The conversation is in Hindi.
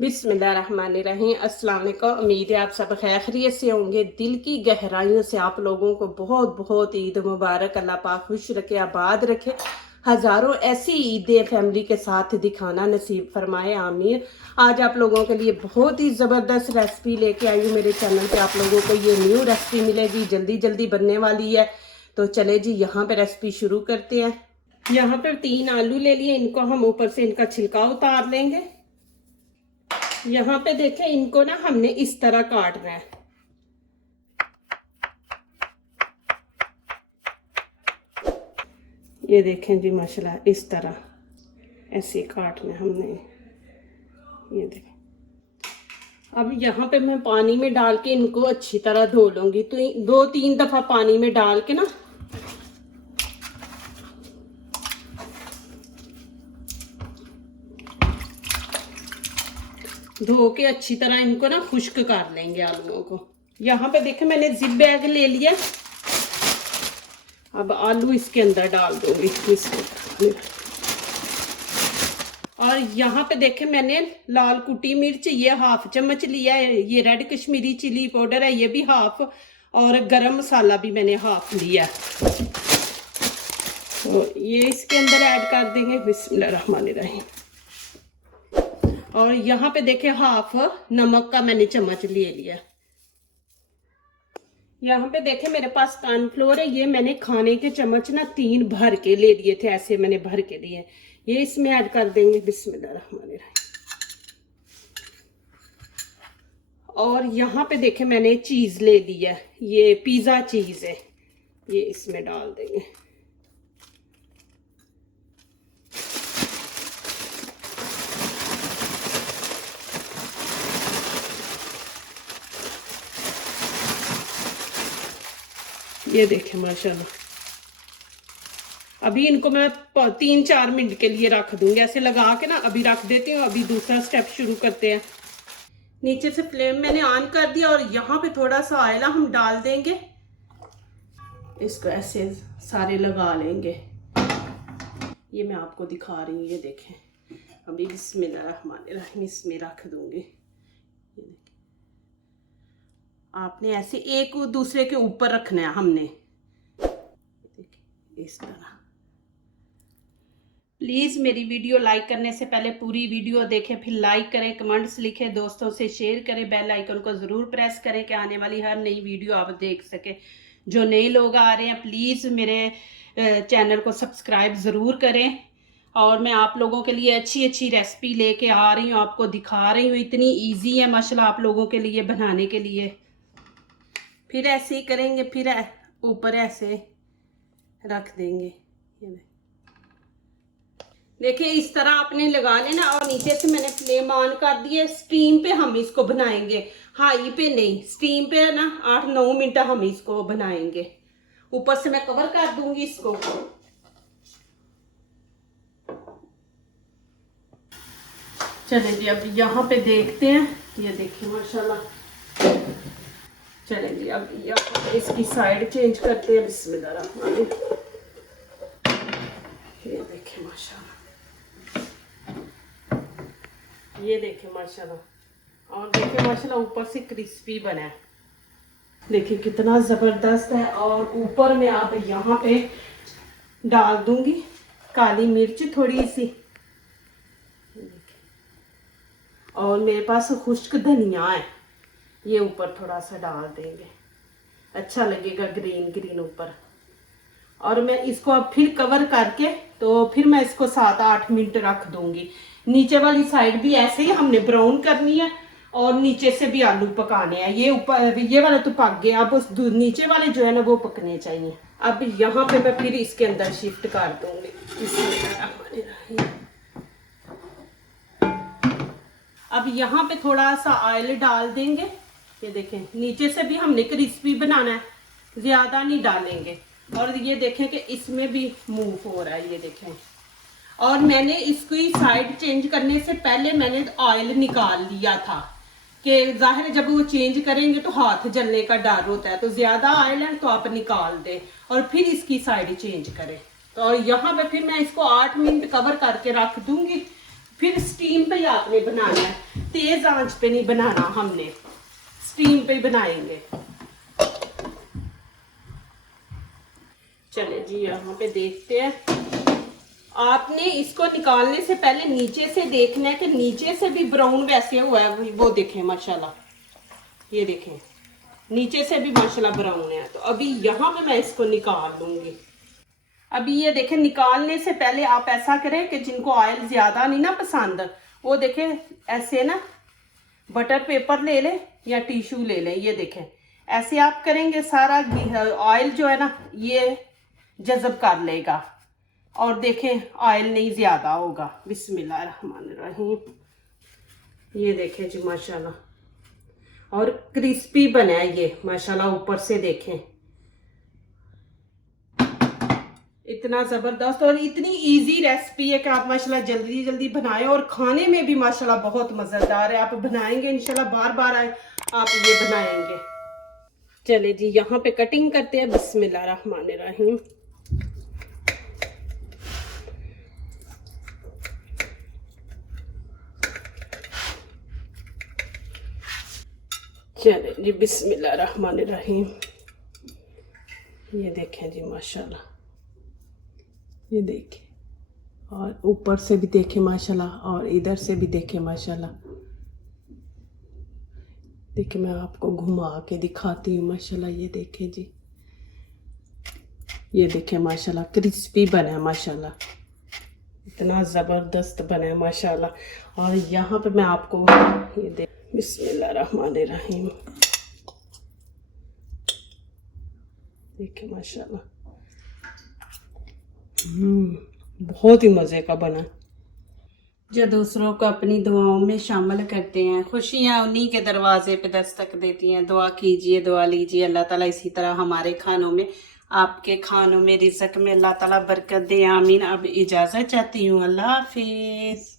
बिस्मिल्लाहिर्रहमानिर्रहीम। अस्सलाम वालेकुम। उम्मीद है आप सब खैरियत से होंगे। दिल की गहराइयों से आप लोगों को बहुत बहुत ईद मुबारक। अल्लाह पाक खुश रखे, आबाद रखे, हज़ारों ऐसी ईदें फैमिली के साथ दिखाना नसीब फरमाए, आमीन। आज आप लोगों के लिए बहुत ही ज़बरदस्त रेसिपी लेके आई हूँ। मेरे चैनल पे आप लोगों को ये न्यू रेसिपी मिलेगी, जल्दी जल्दी बनने वाली है। तो चले जी, यहाँ पे रेसिपी शुरू करते हैं। यहाँ पर 3 आलू ले लिए, इनको हम ऊपर से इनका छिलका उतार लेंगे। यहाँ पे देखें, इनको ना हमने इस तरह काटना है। ये देखें जी, माशाल्लाह इस तरह ऐसे काटना है हमने। ये देखें। अब यहाँ पे मैं पानी में डाल के इनको अच्छी तरह धो लूंगी। तो 2-3 दफा पानी में डाल के ना धो के अच्छी तरह इनको ना खुश्क कर लेंगे आलूओं को। यहाँ पे देखें, मैंने जिप बैग ले लिया। अब आलू इसके अंदर डाल दूंगी इसको। और यहाँ पे देखें, मैंने लाल कुटी मिर्च ये 1/2 चम्मच लिया है। ये रेड कश्मीरी चिली पाउडर है, ये भी 1/2। और गरम मसाला भी मैंने 1/2 लिया। तो ये इसके अंदर ऐड कर देंगे। बिस्मिल्लाहिर्रहमानिर्रहीम। और यहाँ पे देखें, 1/2 नमक का मैंने चम्मच ले लिया। यहाँ पे देखें, मेरे पास कॉर्नफ्लोर है। ये मैंने खाने के चम्मच ना 3 भर के ले लिए थे, ऐसे मैंने भर के लिए। ये इसमें ऐड कर देंगे। बिस्मिल्लाहिर्रहमानिर्रहीम। और यहाँ पे देखें, मैंने चीज ले लिया, ये पिज्जा चीज है, ये इसमें डाल देंगे। ये देखें माशाल्लाह। अभी इनको मैं 3-4 मिनट के लिए रख दूंगी, ऐसे लगा के ना अभी रख देती हूँ। अभी दूसरा स्टेप शुरू करते हैं। नीचे से फ्लेम मैंने ऑन कर दिया और यहाँ पे थोड़ा सा ऑयल हम डाल देंगे। इसको ऐसे सारे लगा लेंगे। ये मैं आपको दिखा रही हूँ, ये देखें। अभी बिस्मिल्लाहिर्रहमानिर्रहीम इसमें रख दूंगी। ये देखें, आपने ऐसे एक दूसरे के ऊपर रखना है हमने, इस तरह। प्लीज़ मेरी वीडियो लाइक करने से पहले पूरी वीडियो देखें, फिर लाइक करें, कमेंट्स लिखें, दोस्तों से शेयर करें, बेल आइकन को ज़रूर प्रेस करें कि आने वाली हर नई वीडियो आप देख सकें। जो नए लोग आ रहे हैं, प्लीज़ मेरे चैनल को सब्सक्राइब ज़रूर करें। और मैं आप लोगों के लिए अच्छी अच्छी रेसिपी लेके आ रही हूँ, आपको दिखा रही हूँ। इतनी ईजी है माशाल्लाह आप लोगों के लिए बनाने के लिए। फिर ऐसे ही करेंगे, फिर ऊपर ऐसे रख देंगे। देखिए, इस तरह आपने लगा लेना। और नीचे से मैंने फ्लेम ऑन कर दिए। स्टीम पे हम इसको बनाएंगे, हाई पे नहीं। स्टीम पे ना 8-9 मिनट हम इसको बनाएंगे। ऊपर से मैं कवर कर दूंगी इसको। चले जी, अब यहाँ पे देखते हैं। ये देखिए माशाल्लाह। चले जी, अब यहाँ पे इसकी साइड चेंज करते हैं। बिस्मिल्लाहिर्रहमानिर्रहीम। ये देखिए माशाल्लाह, ये देखिए माशाल्लाह। और देखिए माशाल्लाह, ऊपर से क्रिस्पी बना है। देखिए कितना ज़बरदस्त है। और ऊपर में आप यहाँ पे डाल दूंगी काली मिर्च थोड़ी सी। और मेरे पास खुश्क धनिया है, ये ऊपर थोड़ा सा डाल देंगे, अच्छा लगेगा ग्रीन ग्रीन ऊपर। और मैं इसको अब फिर कवर करके, तो फिर मैं इसको 7-8 मिनट रख दूंगी। नीचे वाली साइड भी ऐसे ही हमने ब्राउन करनी है और नीचे से भी आलू पकाने हैं। ये ऊपर ये वाला तो पक गया, अब उस नीचे वाले जो है ना वो पकने चाहिए। अब यहाँ पे मैं फिर इसके अंदर शिफ्ट कर दूंगी। अब यहाँ पे थोड़ा सा ऑयल डाल देंगे। ये देखें, नीचे से भी हमने क्रिस्पी बनाना है, ज्यादा नहीं डालेंगे। और ये देखें कि इसमें भी मूव हो रहा है, ये देखें। और मैंने इसकी साइड चेंज करने से पहले मैंने ऑयल निकाल लिया था कि जाहिर जब वो चेंज करेंगे तो हाथ जलने का डर होता है। तो ज्यादा ऑयल है तो आप निकाल दें और फिर इसकी साइड चेंज करें। तो यहाँ पे फिर मैं इसको 8 मिनट कवर करके रख दूंगी। फिर स्टीम पे ही आपने बनाना है, तेज आंच पे नहीं बनाना, हमने स्टीम पे ही बनाएंगे। चले जी यहाँ पे देखते हैं। आपने इसको निकालने से पहले नीचे से देखना है कि नीचे से भी ब्राउन वैसे हुआ है, वो देखें माशाल्लाह, ये देखें नीचे से भी माशाल्लाह ब्राउन है। तो अभी यहाँ पे मैं इसको निकाल लूंगी। अभी ये देखें, निकालने से पहले आप ऐसा करें कि जिनको ऑयल ज्यादा नहीं ना पसंद, वो देखें ऐसे ना बटर पेपर ले लें या टिश्यू ले लें। ये देखें ऐसे आप करेंगे, सारा ऑयल जो है ना ये जज़ब कर लेगा और देखें ऑयल नहीं ज्यादा होगा। बिस्मिल्लाहिर्रहमानिर्रहीम। ये देखें जी माशाल्लाह, और क्रिस्पी बना है ये माशाल्लाह, ऊपर से देखें इतना जबरदस्त। और इतनी इजी रेसिपी है कि आप माशाल्लाह जल्दी जल्दी बनाएं और खाने में भी माशाल्लाह बहुत मजेदार है। आप बनाएंगे इंशाल्लाह बार बार आए आप ये बनाएंगे। चले जी यहाँ पे कटिंग करते हैं। बिस्मिल्लाहिर्रहमानिर्रहीम। चले जी बिस्मिल्लाहिर्रहमानिर्रहीम। ये देखें जी माशाल्लाह, ये देखें और ऊपर से भी देखें माशाल्लाह और इधर से भी देखें माशाल्लाह। देखिए मैं आपको घुमा के दिखाती हूँ माशाल्लाह। ये देखें जी, ये देखें माशाल्लाह क्रिस्पी बना है माशाल्लाह, इतना ज़बरदस्त बना है माशाल्लाह। और यहाँ पे मैं आपको ये देख, बिस्मिल्लाहिर्रहमानिर्रहीम, देखिए माशाल्लाह बहुत ही मज़े का बना। जो दूसरों को अपनी दुआओं में शामिल करते हैं, खुशियाँ उन्हीं के दरवाजे पे दस्तक देती हैं। दुआ कीजिए, दुआ लीजिए, अल्लाह ताला इसी तरह हमारे खानों में, आपके खानों में, रिज़्क़ में अल्लाह ताला बरकत दे, आमीन। अब इजाज़त चाहती हूँ, अल्लाह हाफिज़।